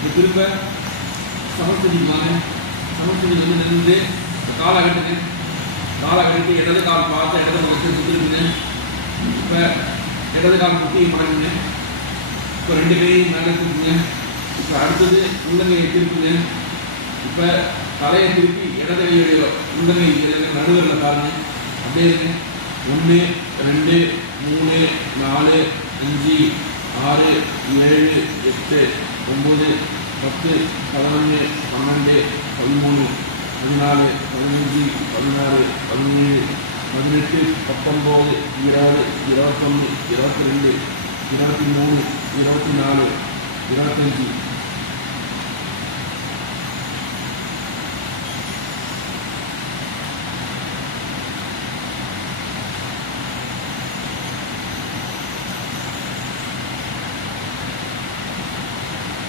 இது திரும்ப சமஸ்திதிக்குவாங்க. சமஸ்திதிக்கு வந்து நின்று காலை கட்டுங்க. காலை கட்டி இடது கால் பார்த்து இடது பக்கத்தை சுற்றிருக்குங்க. இப்போ இடது கால் குட்டியை மடங்குங்க. இப்போ 2 கையும் மேலே தூக்குங்க. இப்போ அடுத்தது உள்ளங்கையை திருப்புங்க. இப்போ தலையை திருப்பி இடது கையுடைய உள்ளங்கை நடுவரில் பாருங்க. அப்படியே இருங்க. 1 2 3 4 5 6 7 8 9 10 11 12 13 14 15 16 17 18 19 20 21 22 23 24 25